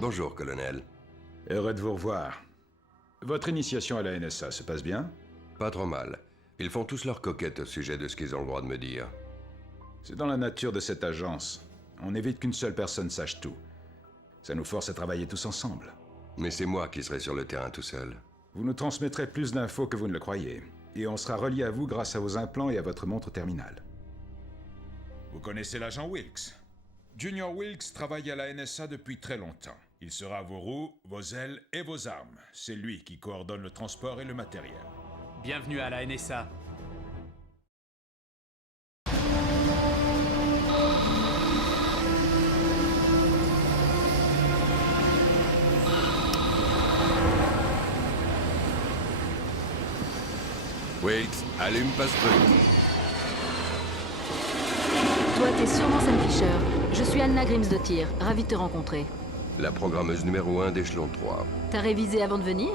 Bonjour, colonel. Heureux de vous revoir. Votre initiation à la NSA se passe bien? Pas trop mal. Ils font tous leur coquette au sujet de ce qu'ils ont le droit de me dire. C'est dans la nature de cette agence. On évite qu'une seule personne sache tout. Ça nous force à travailler tous ensemble. Mais c'est moi qui serai sur le terrain tout seul. Vous nous transmettrez plus d'infos que vous ne le croyez. Et on sera relié à vous grâce à vos implants et à votre montre terminale. Vous connaissez l'agent Wilkes? Junior Wilkes travaille à la NSA depuis très longtemps. Il sera vos roues, vos ailes et vos armes. C'est lui qui coordonne le transport et le matériel. Bienvenue à la NSA. Wilkes, allume Pastruc. Toi, t'es sûrement Sam Fisher. Je suis Anna Grimsdottir, ravie de te rencontrer. La programmeuse numéro 1 d'échelon 3. T'as révisé avant de venir?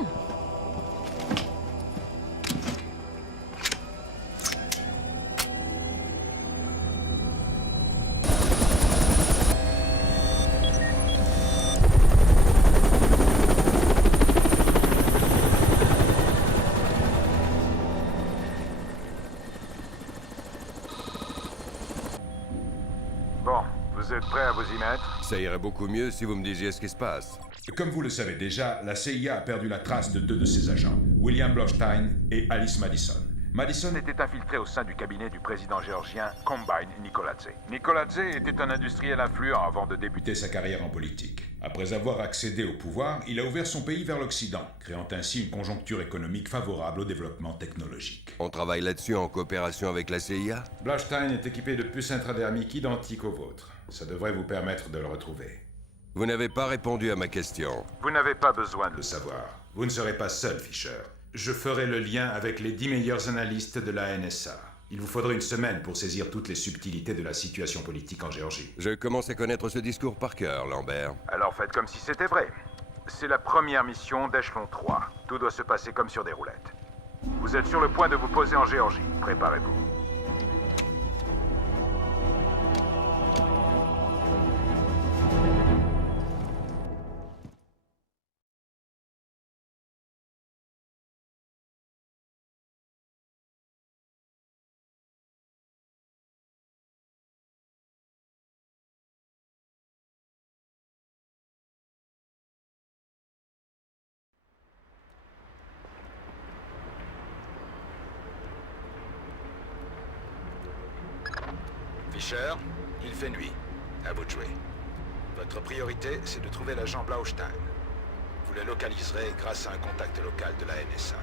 Bon, vous êtes prêts à vous y mettre? Ça irait beaucoup mieux si vous me disiez ce qui se passe. Comme vous le savez déjà, la CIA a perdu la trace de deux de ses agents, William Blochstein et Alice Madison. Madison Était infiltré au sein du cabinet du président géorgien Combine Nikoladze. Nikoladze était un industriel influent avant de débuter. était sa carrière en politique. Après avoir accédé au pouvoir, il a ouvert son pays vers l'Occident, créant ainsi une conjoncture économique favorable au développement technologique. On travaille là-dessus en coopération avec la CIA? Blochstein est équipé de puces intradermiques identiques aux vôtres. Ça devrait vous permettre de le retrouver. Vous n'avez pas répondu à ma question. Vous n'avez pas besoin de De savoir, vous ne serez pas seul, Fisher. Je ferai le lien avec les 10 meilleurs analystes de la NSA. Il vous faudra une semaine pour saisir toutes les subtilités de la situation politique en Géorgie. Je commence à connaître ce discours par cœur, Lambert. Alors faites comme si c'était vrai. C'est la première mission d'échelon 3. Tout doit se passer comme sur des roulettes. Vous êtes sur le point de vous poser en Géorgie. Préparez-vous. Fisher, il fait nuit. À vous de jouer. Votre priorité, c'est de trouver l'agent Blaustein. Vous le localiserez grâce à un contact local de la NSA.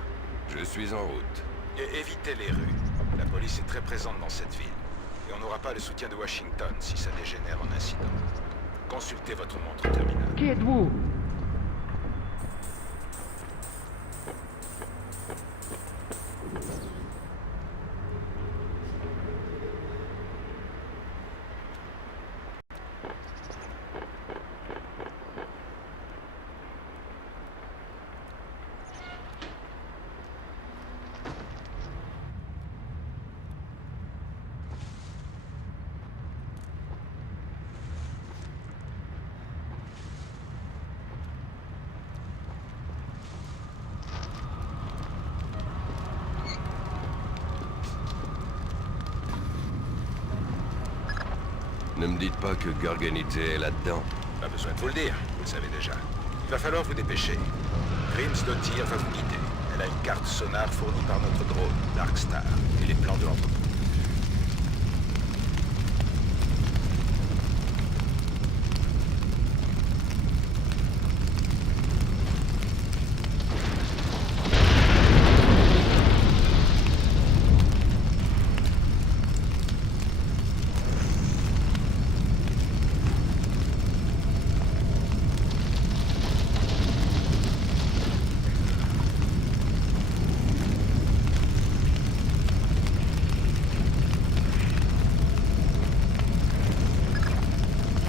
Je suis en route. Et évitez les rues. La police est très présente dans cette ville. Et on n'aura pas le soutien de Washington si ça dégénère en incident. Consultez votre montre terminale. Qui êtes-vous? Ne me dites pas que Gorganidze est là-dedans. Pas besoin de vous le dire, vous le savez déjà. Il va falloir vous dépêcher. Grimsdottir va vous guider. Elle a une carte sonar fournie par notre drone, Darkstar, et les plans de l'entreprise.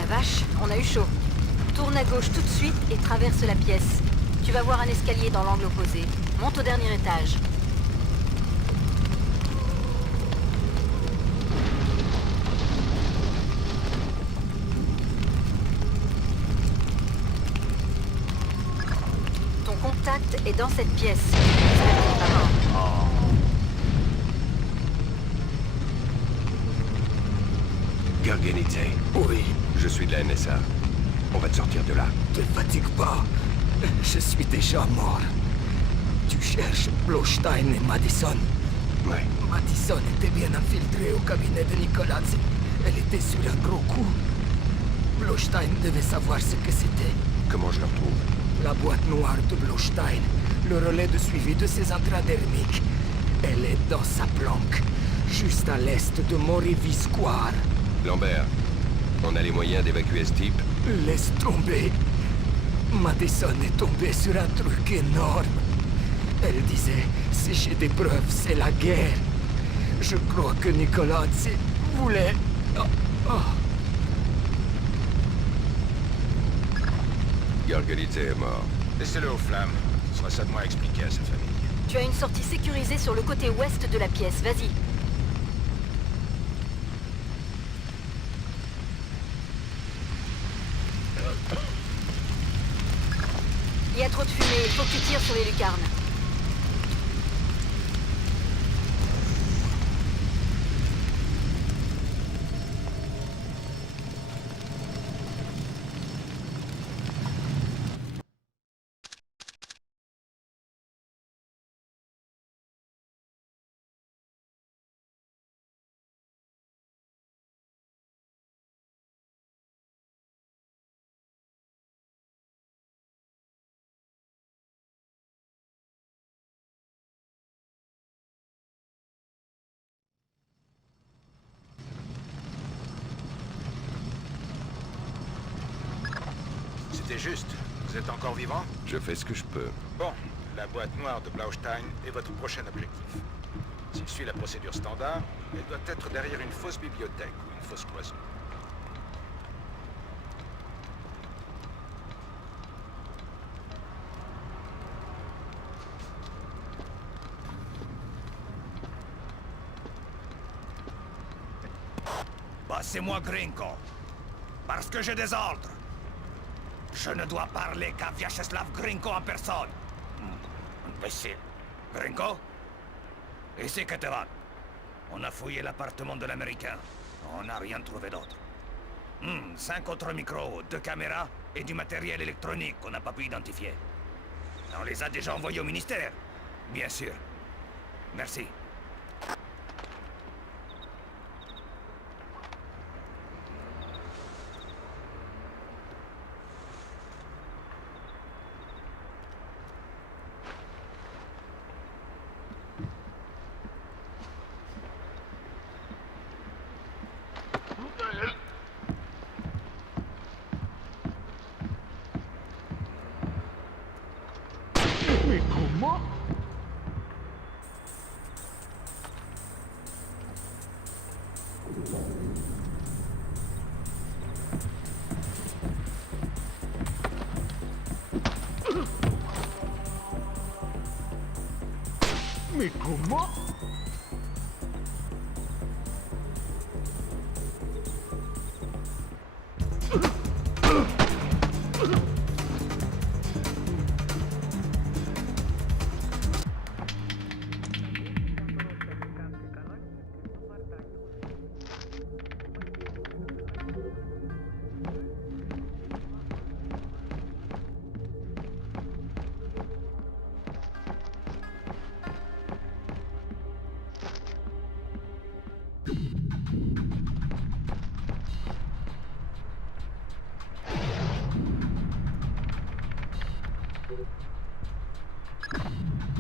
Vache, on a eu chaud. Tourne à gauche tout de suite et traverse la pièce. Tu vas voir un escalier dans l'angle opposé. Monte au dernier étage. est dans cette pièce. J'espère qu'il est pas mort. Garganite, Oui, je suis de la NSA. On va te sortir de là. te fatigue pas. Je suis déjà mort. Tu cherches Blaustein et Madison. Ouais. Madison était bien infiltrée au cabinet de Nicolazzi. Elle était sur un gros coup. Blaustein devait savoir ce que c'était. Comment je le retrouve? La boîte noire de Blaustein, le relais de suivi de ses entrées thermiques. Elle est dans sa planque, juste à l'est de Morivi Square. Lambert, on a les moyens d'évacuer ce type? Laisse tomber. Madison est tombée sur un truc énorme. Elle disait, si j'ai des preuves, c'est la guerre. Je crois que Nicolazzi voulait... Garganite est mort. Laissez-le aux flammes. Ce sera ça de moi à expliquer à sa famille. Tu as une sortie sécurisée sur le côté ouest de la pièce, vas-y. Il y a trop de fumée, il faut que tu tires sur les lucarnes. C'était juste. Vous êtes encore vivant? Je fais ce que je peux. Bon, la boîte noire de Blaustein est votre prochain objectif. S'il suit la procédure standard, elle doit être derrière une fausse bibliothèque ou une fausse cloison. Passez-moi Gringo, parce que j'ai des ordres. Je ne dois parler qu'à Vyacheslav Gringo en personne. Imbécile. Gringo? Ici Ketevan. On a fouillé l'appartement de l'Américain. On n'a rien trouvé d'autre. 5 autres micros, 2 caméras et du matériel électronique qu'on n'a pas pu identifier. On les a déjà envoyés au ministère? Bien sûr. Merci. Mais comment?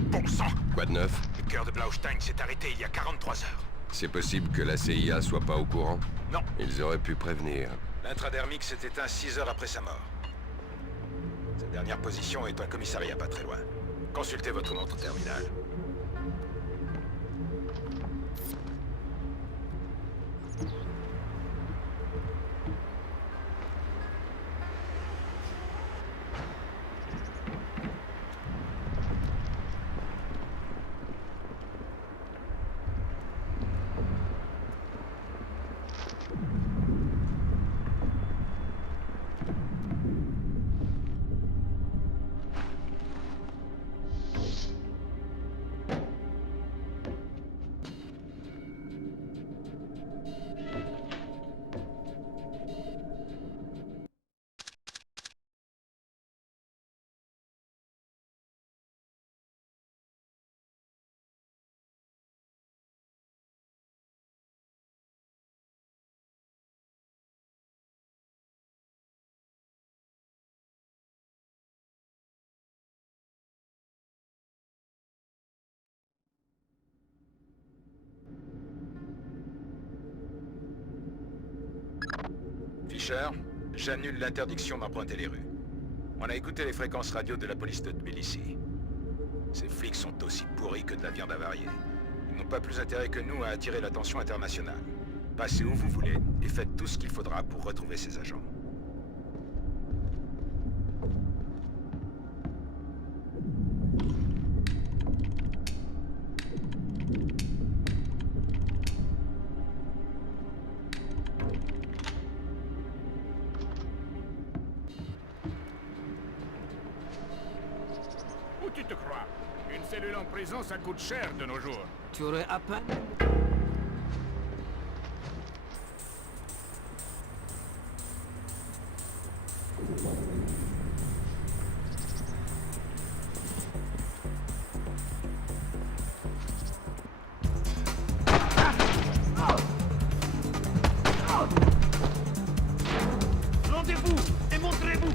Bon sang! Quoi de neuf? Le cœur de Blaustein s'est arrêté il y a 43 heures. C'est possible que la CIA soit pas au courant? Non. Ils auraient pu prévenir. L'intradermique s'est éteint 6 heures après sa mort. Sa dernière position est un commissariat pas très loin. Consultez votre montre terminale. Fisher, j'annule l'interdiction d'emprunter les rues. On a écouté les fréquences radio de la police de Tbilissi. Ces flics sont aussi pourris que de la viande avariée. Ils n'ont pas plus intérêt que nous à attirer l'attention internationale. Passez où vous voulez et faites tout ce qu'il faudra pour retrouver ces agents. Où tu te crois? Une cellule en prison, ça coûte cher de nos jours. Tu aurais à peine... Rendez-vous et montrez-vous.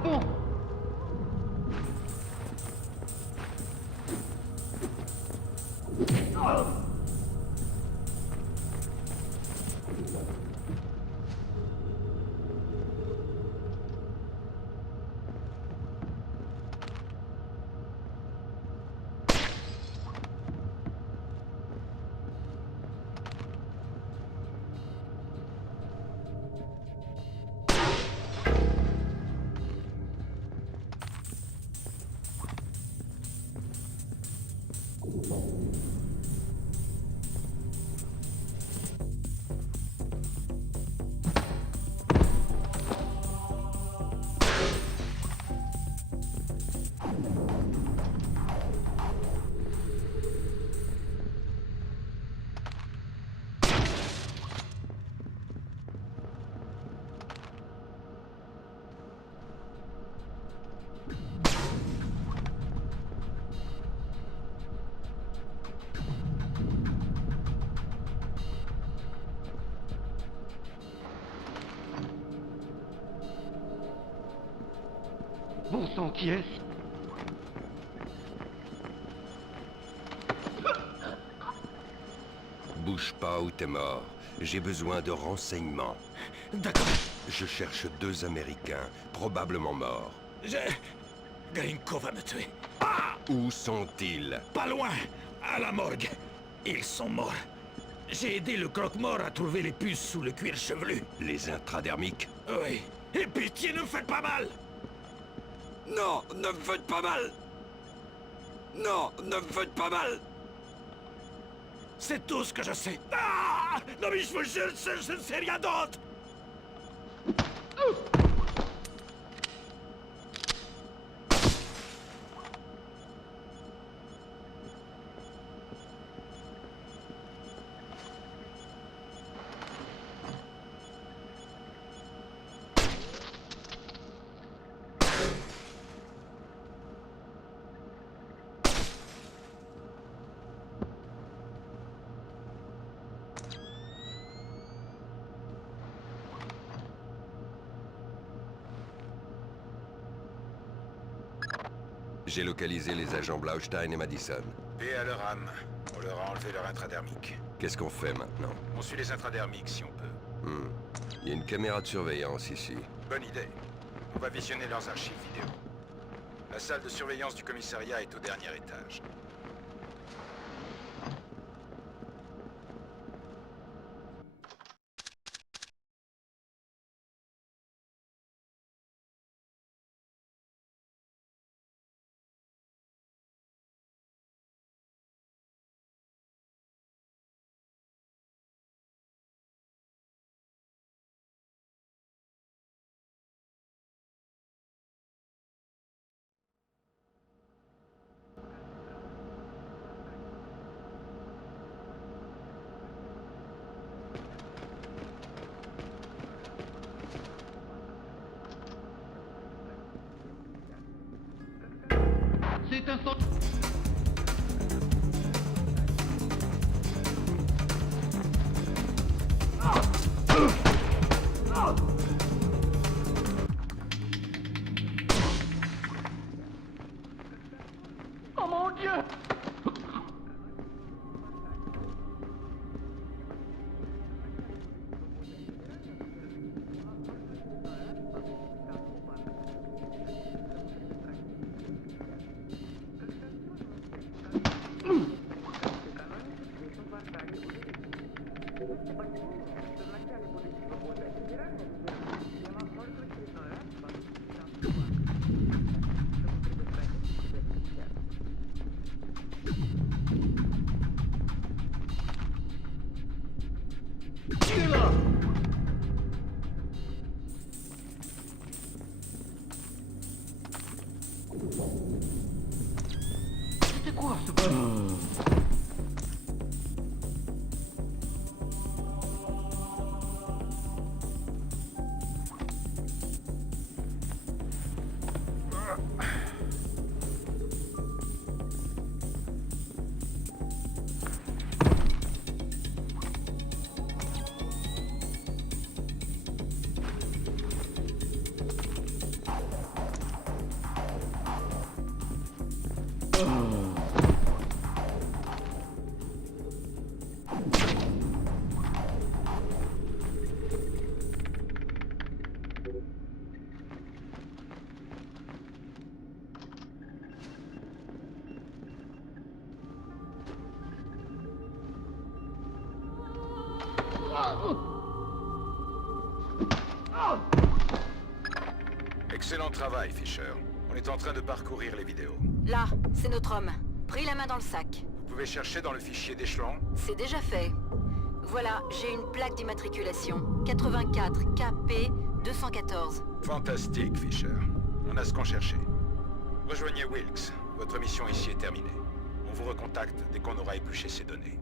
Pardon. Bon sang, qui est-ce? Bouge pas ou t'es mort. J'ai besoin de renseignements. D'accord. Je cherche 2 Américains, probablement morts. Grinko va me tuer. Où sont-ils? Pas loin, à la morgue. Ils sont morts. J'ai aidé le croque-mort à trouver les puces sous le cuir chevelu. Les intradermiques? Oui. Et pitié, ne me faites pas mal! Non, ne me faites pas mal. Non, ne me faites pas mal. C'est tout ce que je sais. Ah! Non mais je vous jure, je ne sais rien d'autre! J'ai localisé les agents Blaustein et Madison. Paix à leur âme. On leur a enlevé leur intradermique. Qu'est-ce qu'on fait maintenant? On suit les intradermiques si on peut. Il y a une caméra de surveillance ici. Bonne idée. On va visionner leurs archives vidéo. La salle de surveillance du commissariat est au dernier étage. C'est un son... Oh mon Dieu! C'était quoi ce... Excellent travail, Fisher. On est en train de parcourir les vidéos. Là, c'est notre homme. Pris la main dans le sac. Vous pouvez chercher dans le fichier d'échelon. C'est déjà fait. Voilà, j'ai une plaque d'immatriculation. 84 KP 214. Fantastique, Fisher. On a ce qu'on cherchait. Rejoignez Wilkes. Votre mission ici est terminée. On vous recontacte dès qu'on aura épluché ces données.